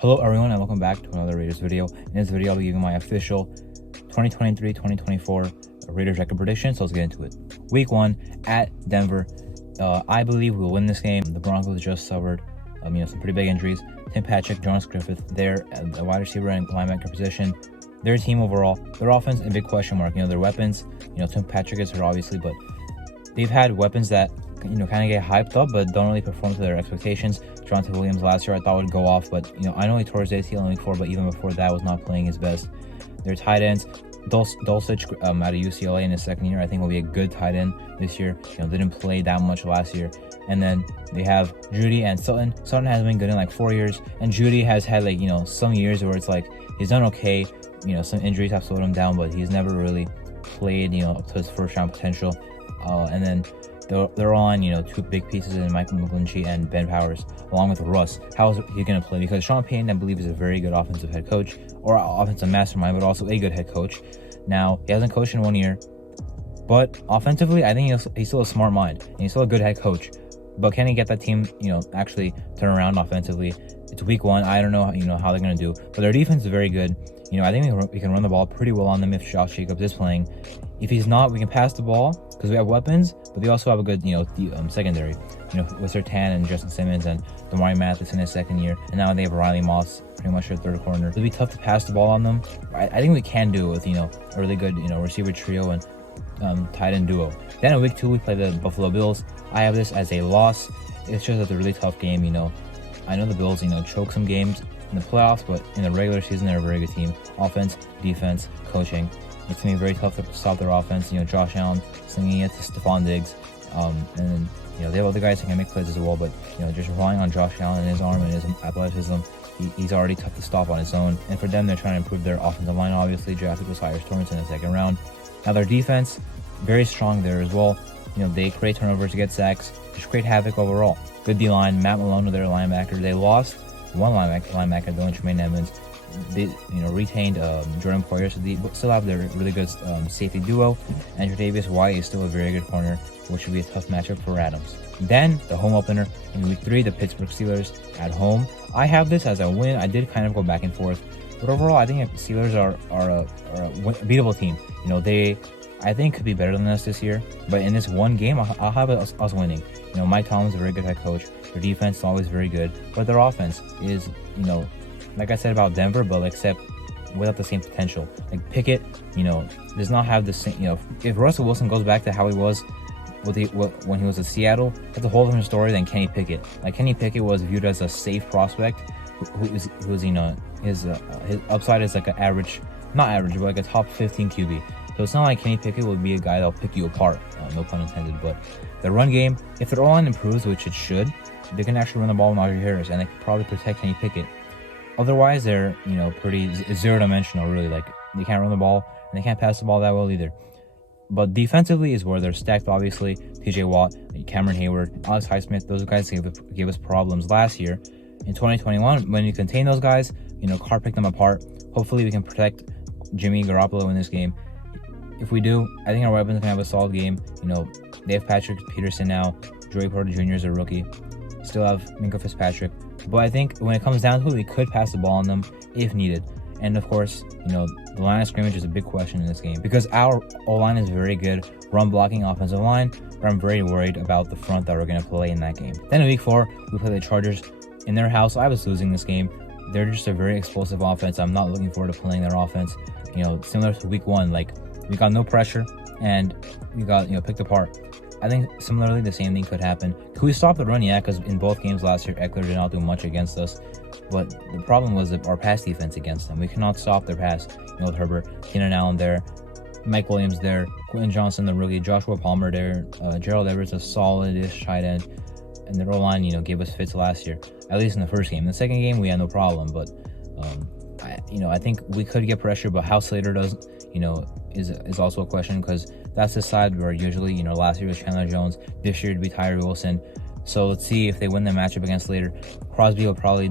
Hello everyone and welcome back to another Raiders video. In this video I'll be giving my official 2023-2024 Raiders record prediction, so let's get into it. Week 1 at Denver. I believe we'll win this game. The Broncos just suffered some pretty big injuries. Tim Patrick, Jonas Griffith, they're at the wide receiver and linebacker position. Their team overall, their offense, a big question mark. Their weapons, Tim Patrick is hurt obviously, but they've had weapons that kind of get hyped up but don't really perform to their expectations. Javonte Williams last year I thought would go off, but I know he tore his ACL in week 4, but even before that was not playing his best. Their tight ends, Dulcich out of UCLA in his second year, I think will be a good tight end this year. Didn't play that much last year. And then they have Judy and Sutton. Sutton has been good in like 4 years, and Judy has had some years where it's like he's done okay. Some injuries have slowed him down, but he's never really played up to his first round potential. And then they're on, two big pieces in Michael McGlinchey and Ben Powers, along with Russ. How is he going to play? Because Sean Payton, I believe, is a very good offensive head coach, or offensive mastermind, but also a good head coach. Now, he hasn't coached in 1 year, but offensively, I think he's still a smart mind, and he's still a good head coach. But can he get that team, actually turn around offensively? It's week 1. I don't know, how they're going to do. But their defense is very good. I think we can run the ball pretty well on them if Josh Jacobs is playing. If he's not, we can pass the ball because we have weapons, but we also have a good, secondary. With Surtain and Justin Simmons and Damari Mathis in his second year, and now they have Riley Moss pretty much their third corner. It'll be tough to pass the ball on them. I think we can do it with a really good receiver trio and tight end duo. Then in week 2 we play the Buffalo Bills. I have this as a loss. It's just a really tough game. I know the Bills choke some games in the playoffs, but in the regular season they're a very good team. Offense, defense, coaching. It's going to be very tough to stop their offense. Josh Allen slinging it to Stephon Diggs. And then, they have other guys who can make plays as well, but, just relying on Josh Allen and his arm and his athleticism, he's already tough to stop on his own. And for them, they're trying to improve their offensive line, obviously. Drafted Josiah Storms in the second round. Now, their defense, very strong there as well. They create turnovers to get sacks, just create havoc overall. Good D-line, Matt Malone, their linebacker. They lost one linebacker, though, in Tremaine Edmonds. They retained Jordan Poyer, so they still have their really good safety duo, and Tre'Davious White is still a very good corner, which would be a tough matchup for Adams. Then the home opener in week 3, the Pittsburgh Steelers at home. I have this as a win. I did kind of go back and forth, but overall I think the Steelers are a beatable team. I think could be better than us this year, but in this one game I'll have us winning. Mike Tomlin's a very good head coach. Their defense is always very good, but their offense is like I said about Denver, but except without the same potential. Like Pickett, does not have the same. If Russell Wilson goes back to how he was when he was at Seattle, that's a whole different story than Kenny Pickett. Like Kenny Pickett was viewed as a safe prospect, his upside is like an average, not average, but like a top 15 QB. So it's not like Kenny Pickett would be a guy that'll pick you apart, no pun intended. But the run game, if their O-line improves, which it should, they can actually run the ball with Najee Harris, and they can probably protect Kenny Pickett. Otherwise, they're pretty zero-dimensional, really. Like they can't run the ball and they can't pass the ball that well either. But defensively is where they're stacked. Obviously, T.J. Watt, Cameron Hayward, Alex Highsmith, those guys gave us problems last year. In 2021, when you contain those guys, Carr picked them apart. Hopefully, we can protect Jimmy Garoppolo in this game. If we do, I think our weapons can have a solid game. They have Patrick Peterson now. Joey Porter Jr. is a rookie. Still have Minkah Fitzpatrick. But I think when it comes down to it, we could pass the ball on them if needed. And of course, the line of scrimmage is a big question in this game because our O-line is very good, run blocking offensive line, but I'm very worried about the front that we're going to play in that game. Then in week 4, we play the Chargers in their house. I was losing this game. They're just a very explosive offense. I'm not looking forward to playing their offense. Similar to week 1, like we got no pressure and we got picked apart. I think similarly the same thing could happen. Could we stop the run? Yeah, because in both games last year, Eckler did not do much against us. But the problem was our pass defense against them. We cannot stop their pass. With Herbert, Keenan Allen there, Mike Williams there, Quentin Johnson the rookie, Joshua Palmer there, Gerald Everett's a solid-ish tight end. And the O-line, gave us fits last year, at least in the first game. In the second game, we had no problem. But I think we could get pressure. But how Slater does, is also a question because that's the side where usually, last year was Chandler Jones, this year it'd be Tyree Wilson. So let's see if they win the matchup against Slater. Crosby will probably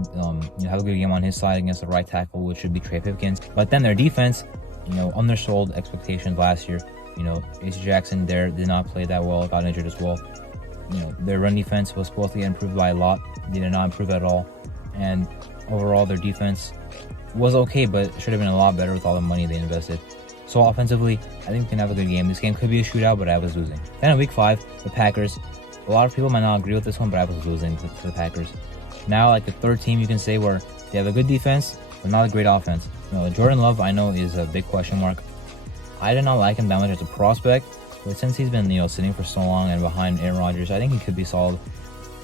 have a good game on his side against the right tackle, which should be Trey Pipkins. But then their defense, undersold expectations last year. A.C. Jackson there did not play that well, got injured as well. Their run defense was supposed to get improved by a lot. They did not improve at all. And Overall, their defense was okay, but it should have been a lot better with all the money they invested. So offensively, I think we can have a good game. This game could be a shootout, but I was losing. Then in week 5, the Packers. A lot of people might not agree with this one, but I was losing to the Packers. Now, like the third team, you can say, where they have a good defense, but not a great offense. Jordan Love, I know, is a big question mark. I did not like him that much as a prospect, but since he's been, sitting for so long and behind Aaron Rodgers, I think he could be solid.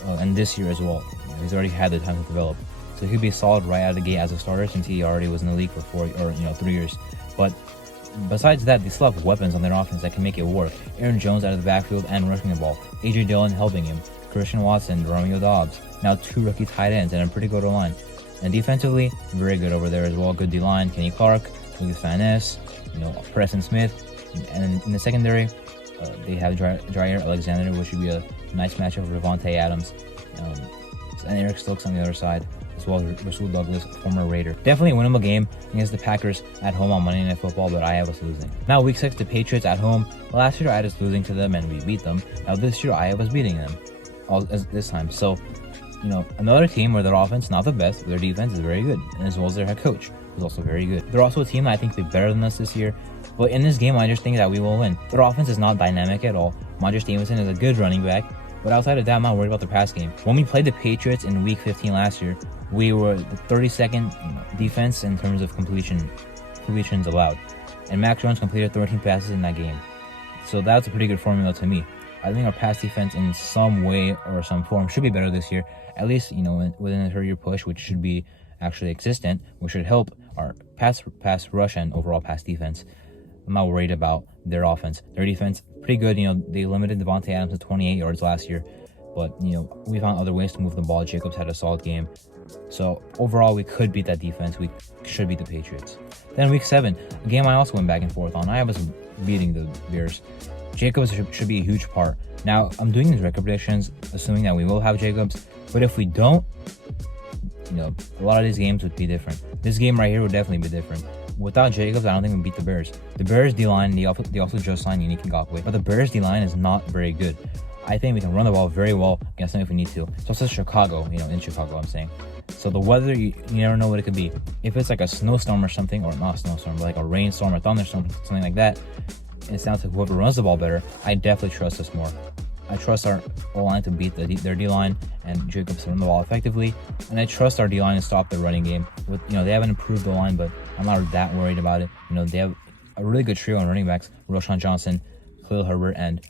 And this year as well, he's already had the time to develop, so he could be solid right out of the gate as a starter since he already was in the league for 3 years. But besides that, they still have weapons on their offense that can make it work. Aaron Jones out of the backfield and rushing the ball. A.J. Dillon helping him. Christian Watson, Romeo Doubs. Now 2 rookie tight ends and a pretty good O-line. And defensively, very good over there as well. Good D-line. Kenny Clark, Lucas Van Ness, Preston Smith. And in the secondary, they have Jair Alexander, which would be a nice matchup for Devontae Adams. And Eric Stokes on the other side, as well as Rasul Douglas, former Raider. Definitely a winnable game against the Packers at home on Monday Night Football, but I was losing. Now week 6, the Patriots at home. Last year I was losing to them and we beat them. Now this year I was beating them this time. So, another team where their offense not the best, but their defense is very good, and as well as their head coach is also very good. They're also a team that I think will be better than us this year. But in this game, I just think that we will win. Their offense is not dynamic at all. Mondre Stevenson is a good running back. But outside of that, I'm not worried about the pass game. When we played the Patriots in Week 15 last year, we were the 32nd defense in terms of completions allowed. And Mac Jones completed 13 passes in that game. So that's a pretty good formula to me. I think our pass defense in some way or some form should be better this year. At least, within a 30-year push, which should be actually existent, which should help our pass rush and overall pass defense. I'm not worried about their offense. Their defense, pretty good. They limited Devontae Adams to 28 yards last year. But, we found other ways to move the ball. Jacobs had a solid game. So, overall, we could beat that defense. We should beat the Patriots. Then week 7, a game I also went back and forth on. I was beating the Bears. Jacobs should be a huge part. Now, I'm doing these record predictions, assuming that we will have Jacobs. But if we don't, a lot of these games would be different. This game right here would definitely be different. Without Jacobs, I don't think we beat the Bears. The Bears D-line, they also just signed Yannick Ngakoue, but the Bears D-line is not very good. I think we can run the ball very well against them if we need to. So it's Chicago, in Chicago, I'm saying. So the weather, you never know what it could be. If it's like a snowstorm or something, or not a snowstorm, but like a rainstorm or thunderstorm, something like that, and it's down to whoever runs the ball better, I definitely trust us more. I trust our O-line to beat their D-line and Jacobs to run the ball effectively. And I trust our D-line to stop the running game. They haven't improved the line, but I'm not that worried about it. They have a really good trio on running backs: Roschon Johnson, Khalil Herbert, and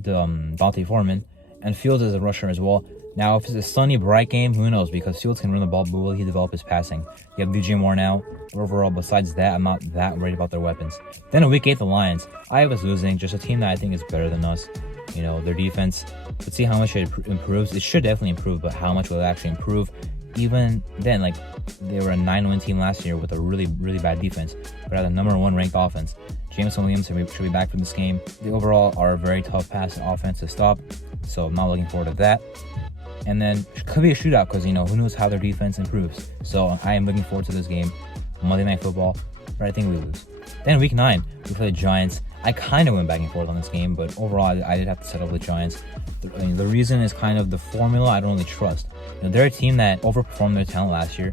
D'Onta Foreman. And Fields is a rusher as well. Now, if it's a sunny, bright game, who knows? Because Fields can run the ball, but will he develop his passing? You have DJ Moore now. Overall, besides that, I'm not that worried about their weapons. Then in week 8, the Lions. I was losing, just a team that I think is better than us. Their defense, let's see how much it improves. It should definitely improve, but how much will it actually improve? Even then, they were a 9-win team last year with a really, really bad defense, but had the number 1 ranked offense. Jameson Williams should be back for this game. They overall are a very tough pass offense to stop, so I'm not looking forward to that. And then it could be a shootout because, who knows how their defense improves. So I am looking forward to this game. Monday Night Football, but I think we lose. Then week 9, we play the Giants. I kind of went back and forth on this game, but overall, I did have to settle with Giants. The reason is kind of the formula I don't really trust. They're a team that overperformed their talent last year.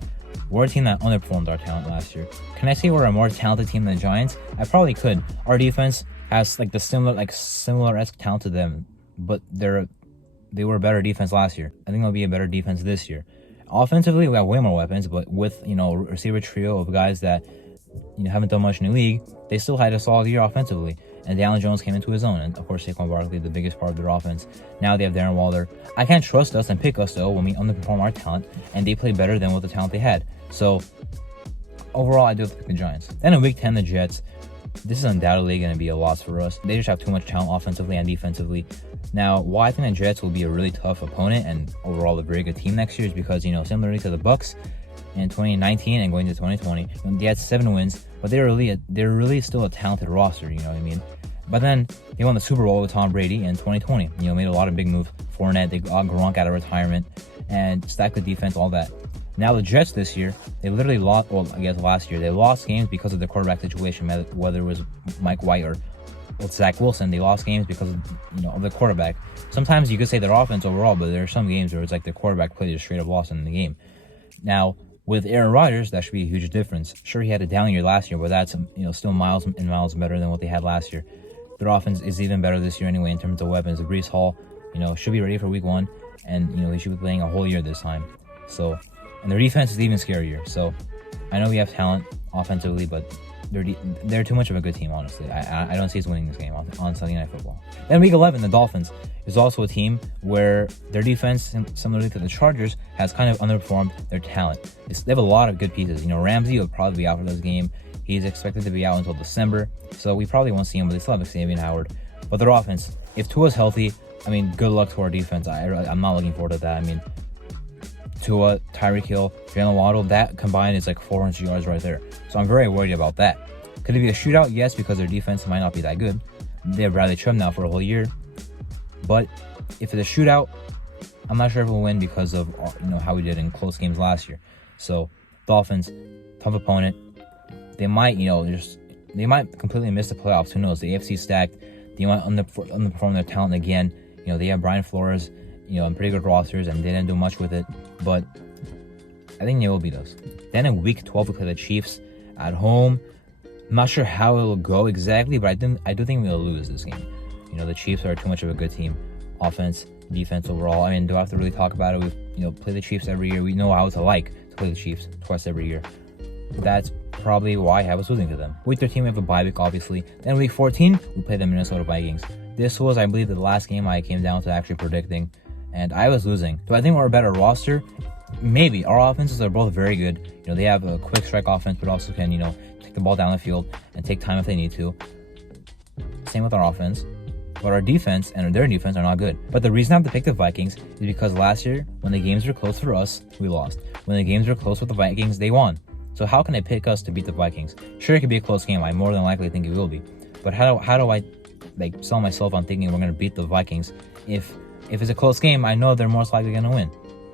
We're a team that underperformed our talent last year. Can I say we're a more talented team than the Giants? I probably could. Our defense has the similar-esque talent to them, but they were a better defense last year. I think they'll be a better defense this year. Offensively, we have way more weapons, but with a receiver trio of guys that haven't done much in the league, they still had a solid year offensively. And Daniel Jones came into his own, and of course Saquon Barkley, the biggest part of their offense. Now they have Darren Waller. I can't trust us and pick us though when we underperform our talent, and they play better than what the talent they had. So overall, I do have to pick the Giants. Then in week 10, the Jets. This is undoubtedly going to be a loss for us. They just have too much talent offensively and defensively. Now, why I think the Jets will be a really tough opponent and overall a very good team next year is because, similarly to the Bucs in 2019 and going to 2020, they had 7 wins, but they're really still a talented roster, you know what I mean? But then they won the Super Bowl with Tom Brady in 2020. Made a lot of big moves. Fournette, they got Gronk out of retirement and stacked the defense, all that. Now the Jets this year, they literally lost, last year, they lost games because of the quarterback situation, whether it was Mike White or Zach Wilson. They lost games because of the quarterback. Sometimes you could say their offense overall, but there are some games where it's like the quarterback played a straight up loss in the game. Now, With Aaron Rodgers, that should be a huge difference. Sure, he had a down year last year, but that's still miles and miles better than what they had last year. Their offense is even better this year anyway in terms of weapons. Breece Hall, should be ready for week 1, and he should be playing a whole year this time. So, and their defense is even scarier. So, I know we have talent offensively, but they're too much of a good team, honestly. I don't see us winning this game on Sunday Night Football. Then week 11, the Dolphins is also a team where their defense, similarly to the Chargers, has kind of underperformed their talent. They have a lot of good pieces. Ramsey will probably be out for this game. He's expected to be out until December, so we probably won't see him, but they still have Xavier Howard. But their offense, if Tua's healthy, good luck to our defense. I'm not looking forward to that. Tua, Tyreek Hill, Jalen Waddle, that combined is like 400 yards right there. So I'm very worried about that. Could it be a shootout? Yes, because their defense might not be that good. They have Bradley Chubb now for a whole year. But if it's a shootout, I'm not sure if we'll win because of how we did in close games last year. So Dolphins, tough opponent. They might they might completely miss the playoffs. Who knows? The AFC stacked. They might underperform their talent again. They have Brian Flores, and pretty good rosters, and they didn't do much with it. But I think they will beat us. Then in week 12, we play the Chiefs at home. I'm not sure how it will go exactly, but I do think we'll lose this game. The Chiefs are too much of a good team. Offense, defense overall. Do I have to really talk about it? We play the Chiefs every year. We know how it's like to play the Chiefs twice every year. That's probably why I was losing to them. Week 13, we have a bye week, obviously. Then week 14, we play the Minnesota Vikings. This was, I believe, the last game I came down to actually predicting, and I was losing. Do I think we're a better roster? Maybe. Our offenses are both very good. They have a quick strike offense, but also can, take the ball down the field and take time if they need to. Same with our offense. But our defense and their defense are not good. But the reason I have to pick the Vikings is because last year, when the games were close for us, we lost. When the games were close with the Vikings, they won. So how can I pick us to beat the Vikings? Sure, it could be a close game. I more than likely think it will be. But how do I sell myself on thinking we're going to beat the Vikings if it's a close game? I know they're most likely going to win.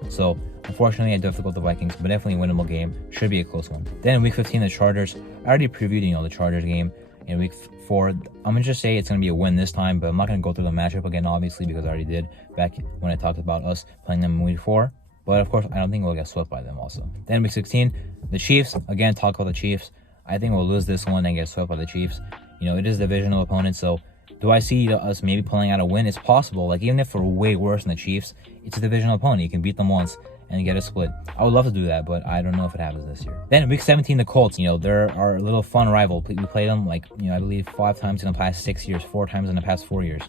So unfortunately, I do have to go with the Vikings, but definitely a winnable game. Should be a close one. Then in week 15, the Chargers. I already previewed the Chargers game. In week 4, I'm gonna just say it's gonna be a win this time, but I'm not gonna go through the matchup again, obviously, because I already did back when I talked about us playing them in week 4. But of course, I don't think we'll get swept by them also. Then week 16, the Chiefs. Again, talk about the Chiefs. I think we'll lose this one and get swept by the Chiefs. It is a divisional opponent, so do I see us maybe pulling out a win? It's possible. Even if we're way worse than the Chiefs, it's a divisional opponent. You can beat them once and get a split. I would love to do that, but I don't know if it happens this year. Then in week 17, the Colts. They're our little fun rival. We played them I believe 5 times in the past 6 years, 4 times in the past 4 years.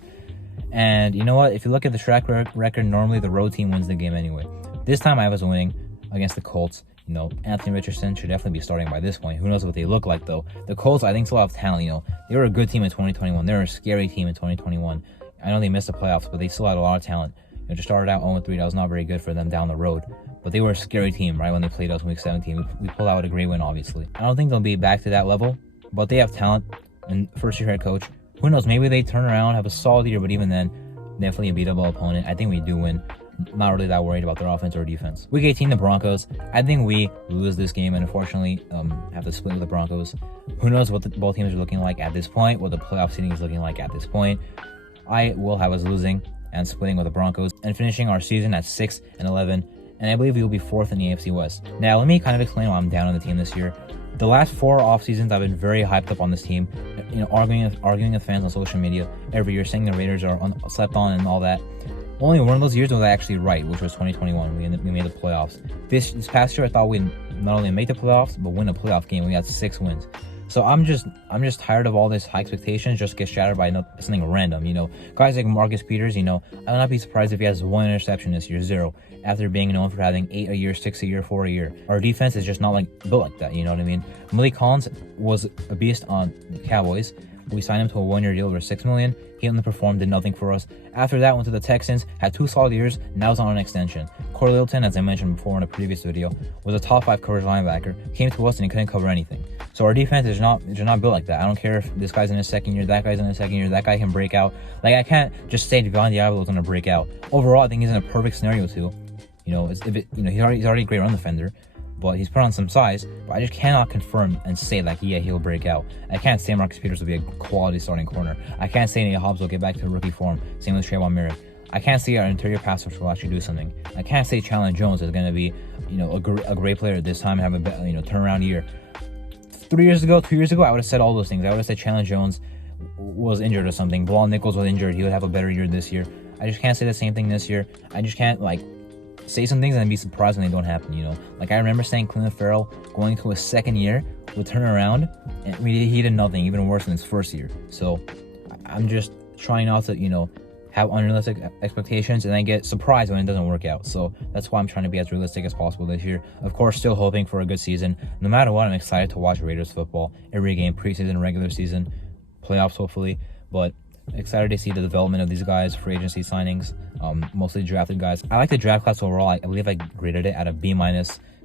And you know what? If you look at the track record, normally the road team wins the game anyway. This time I was winning against the Colts. Anthony Richardson should definitely be starting by this point. Who knows what they look like, though. The Colts, I think, still have talent. They were a good team in 2021. They were a scary team in 2021. I know they missed the playoffs, but they still had a lot of talent. Just started out 0-3. That was not very good for them down the road. But they were a scary team, right, when they played us in week 17. We pulled out a great win, obviously. I don't think they'll be back to that level, but they have talent. And first-year head coach, who knows? Maybe they turn around, have a solid year, but even then, definitely a beatable opponent. I think we do win. Not really that worried about their offense or defense. Week 18, the Broncos. I think we lose this game and unfortunately have to split with the Broncos. Who knows what both teams are looking like at this point, what the playoff seeding is looking like at this point. I will have us losing and splitting with the Broncos and finishing our season at 6-11. And I believe we will be 4th in the AFC West. Now, let me kind of explain why I'm down on the team this year. The last 4 off seasons, I've been very hyped up on this team. Arguing with fans on social media every year, saying the Raiders are slept on and all that. Only one of those years was I actually right, which was 2021. We made the playoffs. This past year, I thought we'd not only make the playoffs, but win a playoff game. We got 6 wins. So I'm just tired of all this high expectations just get shattered by something random. Guys like Marcus Peters. I would not be surprised if he has 1 interception this year, 0, after being known for having 8 a year, 6 a year, 4 a year. Our defense is just not built like that. You know what I mean? Malik Collins was a beast on the Cowboys. We signed him to a 1-year deal over $6 million. He underperformed, did nothing for us. After that, went to the Texans, had 2 solid years, now is on an extension. Corey Littleton, as I mentioned before in a previous video, was a top 5 coverage linebacker. Came to us and he couldn't cover anything. So our defense is not built like that. I don't care if this guy's in his 2nd year, that guy's in his 2nd year, that guy can break out. I can't just say Devon Diablo is going to break out. Overall, I think he's in a perfect scenario too. He's already a great run defender. But he's put on some size, but I just cannot confirm and say he'll break out. I can't say Marcus Peters will be a quality starting corner. I can't say Nate Hobbs will get back to rookie form. Same with Trayvon Merrick. I can't see our interior pass rush will actually do something. I can't say Chandler Jones is going to be, a great player this time and have a turnaround year. 2 years ago, I would have said all those things. I would have said Chandler Jones was injured or something. Bilal Nichols was injured. He would have a better year this year. I just can't say the same thing this year. I just can't say some things and be surprised when they don't happen. I remember saying Clelin Ferrell going to his second year would turn around, and he did nothing, even worse than his first year. So I'm just trying not to have unrealistic expectations and then get surprised when it doesn't work out. So that's why I'm trying to be as realistic as possible this year. Of course, still hoping for a good season. No matter what, I'm excited to watch Raiders football every game, preseason, regular season, playoffs hopefully. But excited to see the development of these guys, free agency signings, mostly drafted guys. I like the draft class overall. I believe I graded it at a B-.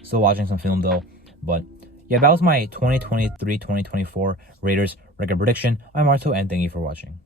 Still watching some film though. But yeah, that was my 2023-2024 Raiders record prediction. I'm Marto, and thank you for watching.